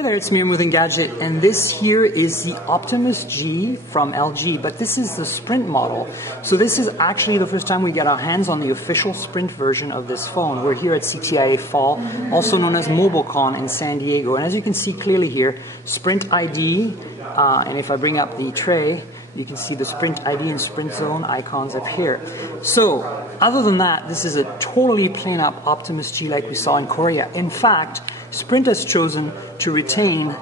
Hey there, it's me with Engadget, and this here is the Optimus G from LG, but this is the Sprint model. So this is actually the first time we get our hands on the official Sprint version of this phone. We're here at CTIA Fall, also known as MobileCon in San Diego, and as you can see clearly here, Sprint ID, and if I bring up the tray, you can see the Sprint ID and Sprint Zone icons up here. So, other than that, this is a totally plain up Optimus G like we saw in Korea. In fact, Sprint has chosen to retain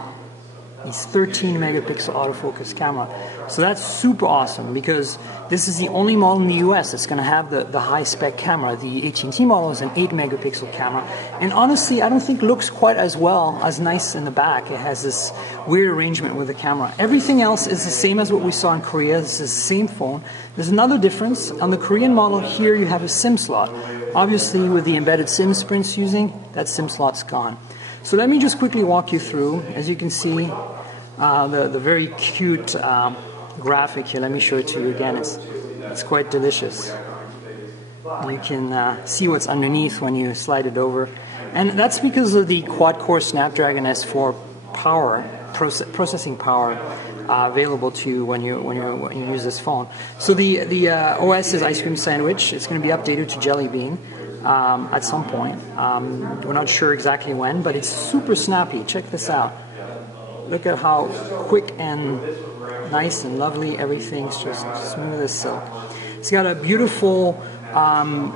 this 13 megapixel autofocus camera. So that's super awesome because this is the only model in the US that's going to have the high spec camera. The AT&T model is an 8 megapixel camera. And honestly, I don't think it looks quite as nice in the back. It has this weird arrangement with the camera. Everything else is the same as what we saw in Korea. This is the same phone. There's another difference. On the Korean model here, you have a SIM slot. Obviously, with the embedded SIM Sprint's using, that SIM slot's gone. So let me just quickly walk you through. As you can see, the very cute graphic here. Let me show it to you again. It's quite delicious. You can see what's underneath when you slide it over, and that's because of the quad-core Snapdragon S4 processing power available to you when you use this phone. So the OS is Ice Cream Sandwich. It's going to be updated to Jelly Bean at some point. We're not sure exactly when, but it's super snappy. Check this out. Look at how quick and nice and lovely everything's just smooth as silk. It's got a beautiful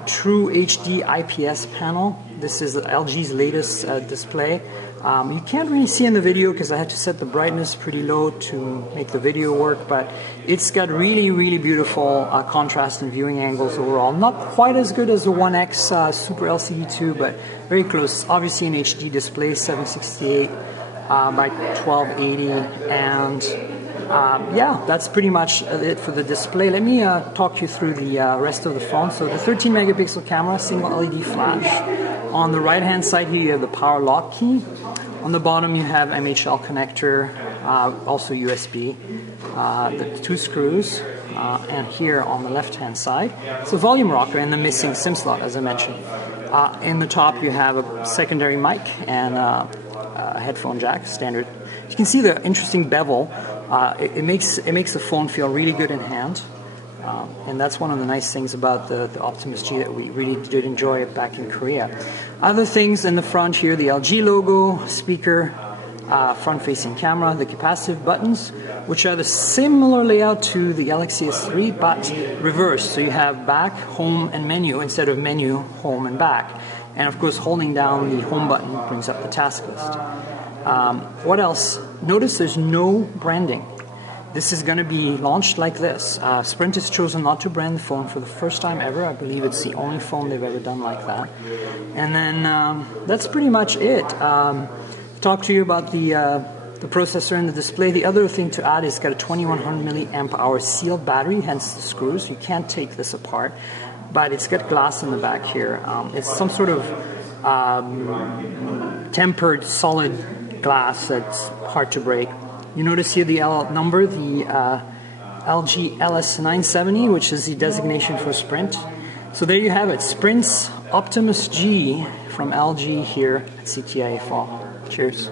true HD IPS panel. This is LG's latest display. You can't really see in the video because I had to set the brightness pretty low to make the video work, but it's got really, really beautiful contrast and viewing angles overall. Not quite as good as the 1X Super LCD2, but very close. Obviously an HD display, 768 by 1280, and yeah, that's pretty much it for the display. Let me talk you through the rest of the phone. So the 13 megapixel camera, single LED flash. On the right hand side here you have the power lock key. On the bottom you have MHL connector, also USB, the two screws, and here on the left hand side it's a volume rocker and the missing SIM slot, as I mentioned. In the top you have a secondary mic and a headphone jack, standard. You can see the interesting bevel. It makes the phone feel really good in hand, and that's one of the nice things about the Optimus G that we really did enjoy back in Korea. Other things in the front here, the LG logo, speaker, front-facing camera, the capacitive buttons, which are the similar layout to the Galaxy S3, but reversed. So you have back, home, and menu instead of menu, home, and back. And of course, holding down the home button brings up the task list. What else? Notice there's no branding. This is going to be launched like this. Sprint has chosen not to brand the phone for the first time ever. I believe it's the only phone they've ever done like that. And then that's pretty much it. Talk to you about the processor and the display. The other thing to add is it's got a 2100 milliamp hour sealed battery, hence the screws. You can't take this apart, but it's got glass in the back here. It's some sort of tempered solid glass that's hard to break. You notice here the number, the LG LS970, which is the designation for Sprint. So there you have it, Sprint's Optimus G from LG here at CTIA Fall. Cheers.